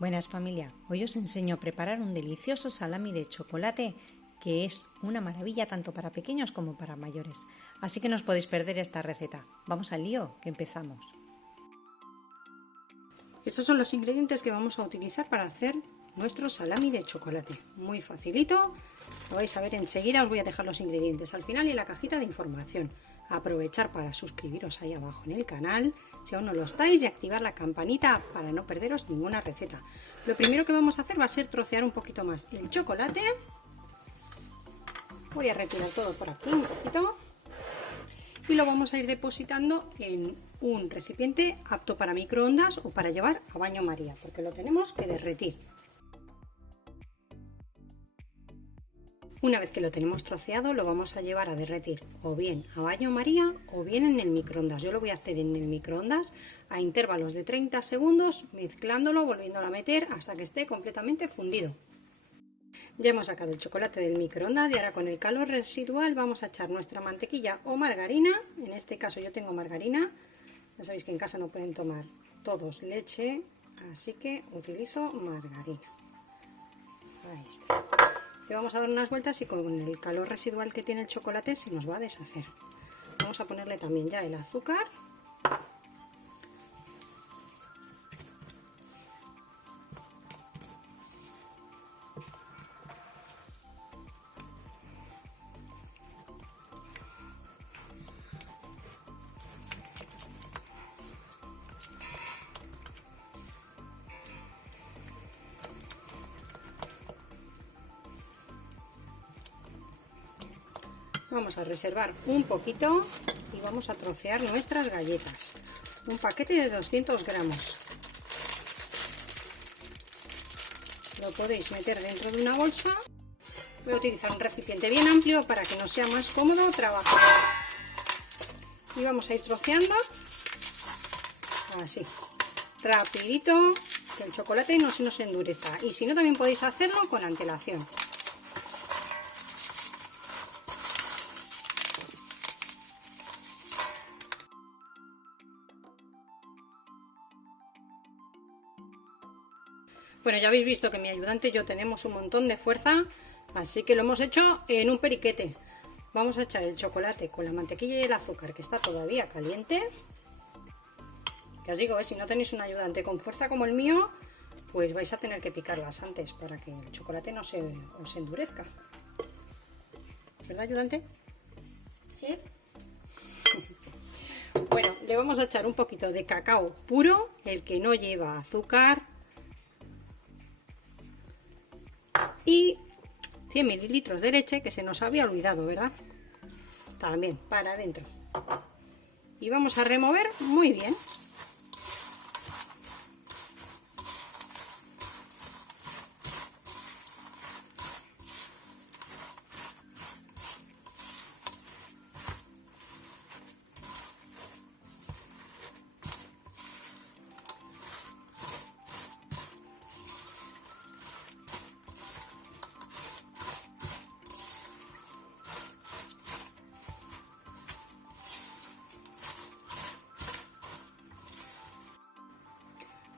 Buenas familia, hoy os enseño a preparar un delicioso salami de chocolate que es una maravilla tanto para pequeños como para mayores. Así que no os podéis perder esta receta. Vamos al lío, que empezamos. Estos son los ingredientes que vamos a utilizar para hacer nuestro salami de chocolate. Muy facilito, lo vais a ver enseguida, os voy a dejar los ingredientes al final y en la cajita de información. Aprovechar para suscribiros ahí abajo en el canal si aún no lo estáis y activar la campanita para no perderos ninguna receta. Lo primero que vamos a hacer va a ser trocear un poquito más el chocolate. Voy a retirar todo por aquí un poquito y lo vamos a ir depositando en un recipiente apto para microondas o para llevar a baño María, porque lo tenemos que derretir. Una vez que lo tenemos troceado lo vamos a llevar a derretir o bien a baño María o bien en el microondas. Yo lo voy a hacer en el microondas a intervalos de 30 segundos, mezclándolo, volviéndolo a meter hasta que esté completamente fundido. Ya hemos sacado el chocolate del microondas y ahora con el calor residual vamos a echar nuestra mantequilla o margarina. En este caso yo tengo margarina, ya sabéis que en casa no pueden tomar todos leche, así que utilizo margarina. Ahí está. Le vamos a dar unas vueltas y con el calor residual que tiene el chocolate se nos va a deshacer. Vamos a ponerle también ya el azúcar. Vamos a reservar un poquito y vamos a trocear nuestras galletas. Un paquete de 200 gramos. Lo podéis meter dentro de una bolsa. Voy a utilizar un recipiente bien amplio para que nos sea más cómodo trabajar. Y vamos a ir troceando así, rapidito, que el chocolate no se nos endurezca. Y si no, también podéis hacerlo con antelación. Bueno, ya habéis visto que mi ayudante y yo tenemos un montón de fuerza, así que lo hemos hecho en un periquete. Vamos a echar el chocolate con la mantequilla y el azúcar, que está todavía caliente. Que os digo, si no tenéis un ayudante con fuerza como el mío, pues vais a tener que picarlas antes para que el chocolate no se os endurezca. ¿Verdad, ayudante? Sí. Bueno, le vamos a echar un poquito de cacao puro, el que no lleva azúcar. Y 100 mililitros de leche, que se nos había olvidado, ¿verdad? También para adentro. Y vamos a remover muy bien.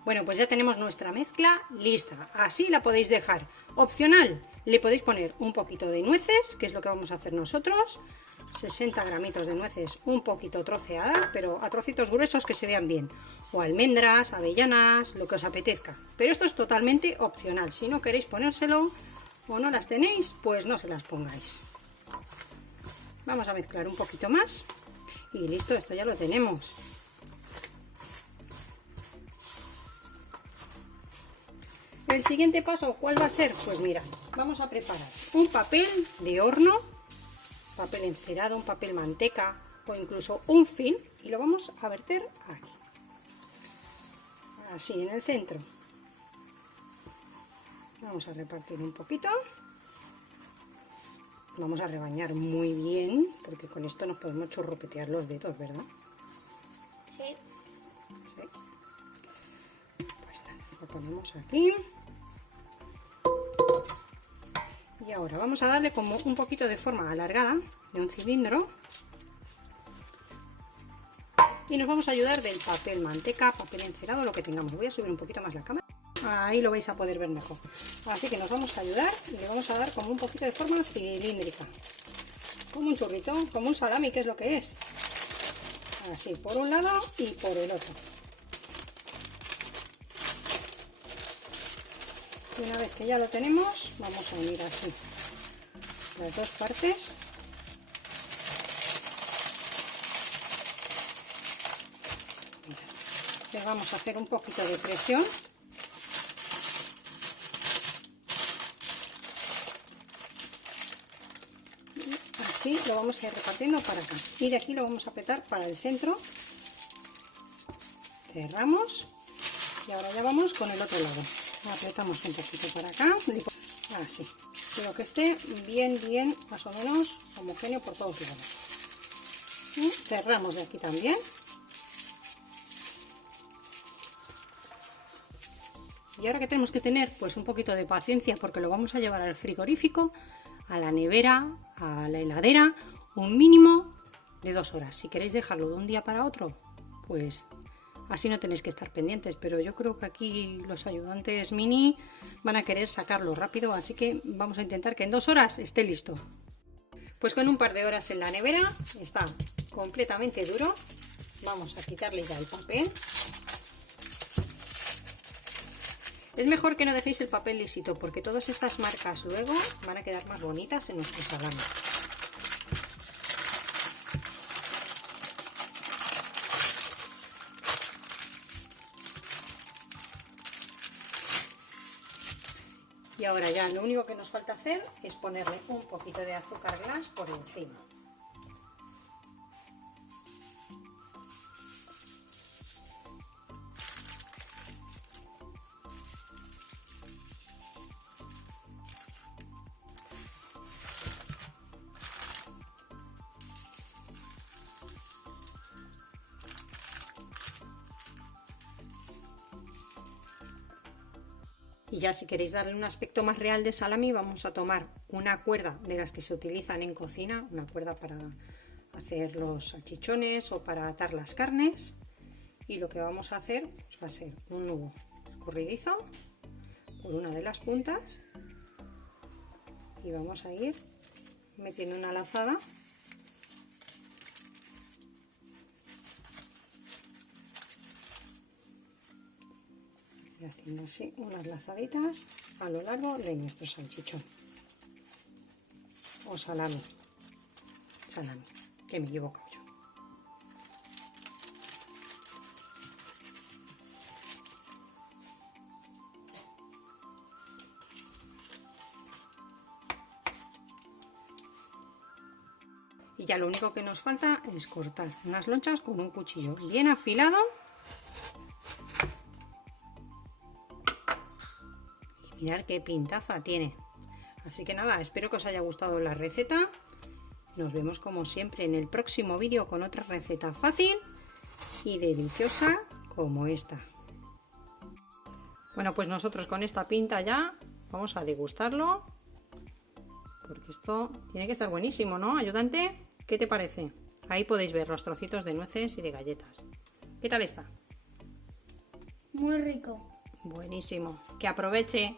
Bueno, pues ya tenemos nuestra mezcla lista, así la podéis dejar. Opcional, le podéis poner un poquito de nueces, que es lo que vamos a hacer nosotros, 60 gramitos de nueces un poquito troceadas, pero a trocitos gruesos que se vean bien, o almendras, avellanas, lo que os apetezca. Pero esto es totalmente opcional, si no queréis ponérselo o no las tenéis, pues no se las pongáis. Vamos a mezclar un poquito más y listo, esto ya lo tenemos. El siguiente paso, ¿cuál va a ser? Pues mira, vamos a preparar un papel de horno, papel encerado, un papel manteca o incluso un film y lo vamos a verter aquí, así en el centro. Vamos a repartir un poquito, vamos a rebañar muy bien porque con esto nos podemos churrupetear los dedos, ¿verdad? Sí. Sí. Pues nada, lo ponemos aquí. Y ahora vamos a darle como un poquito de forma alargada de un cilindro y nos vamos a ayudar del papel manteca, papel encerado, lo que tengamos. Voy a subir un poquito más la cámara. ahí lo vais a poder ver mejor. Así que nos vamos a ayudar y le vamos a dar como un poquito de forma cilíndrica, como un churrito, como un salami, que es lo que es. Así, por un lado y por el otro. Y una vez que ya lo tenemos, vamos a unir así las dos partes. Le vamos a hacer un poquito de presión. Y así lo vamos a ir repartiendo para acá. Y de aquí lo vamos a apretar para el centro. Cerramos. Y ahora ya vamos con el otro lado. Apretamos un poquito para acá. Así. Quiero que esté bien, más o menos homogéneo por todos lados. Y cerramos de aquí también. Y ahora que tenemos que tener pues un poquito de paciencia porque lo vamos a llevar al frigorífico, a la nevera, a la heladera, un mínimo de 2 horas. Si queréis dejarlo de un día para otro, pues así no tenéis que estar pendientes, pero yo creo que aquí los ayudantes mini van a querer sacarlo rápido, así que vamos a intentar que en 2 horas esté listo. Pues con un par de horas en la nevera está completamente duro. Vamos a quitarle ya el papel. Es mejor que no dejéis el papel lisito porque todas estas marcas luego van a quedar más bonitas en nuestro salami. Y ahora ya lo único que nos falta hacer es ponerle un poquito de azúcar glass por encima. Y ya si queréis darle un aspecto más real de salami, vamos a tomar una cuerda de las que se utilizan en cocina, una cuerda para hacer los salchichones o para atar las carnes. Y lo que vamos a hacer pues va a ser un nudo escurridizo por una de las puntas y vamos a ir metiendo una lazada y haciendo así unas lazaditas a lo largo de nuestro salchichón o salami, que me equivoco yo. Y ya lo único que nos falta es cortar unas lonchas con un cuchillo bien afilado. Y mirad qué pintaza tiene. Así que nada, espero que os haya gustado la receta. Nos vemos como siempre en el próximo vídeo con otra receta fácil y deliciosa como esta. Bueno, pues nosotros con esta pinta ya vamos a degustarlo. Porque esto tiene que estar buenísimo, ¿no, ayudante? ¿Qué te parece? Ahí podéis ver los trocitos de nueces y de galletas. ¿Qué tal está? Muy rico. Buenísimo. Que aproveche.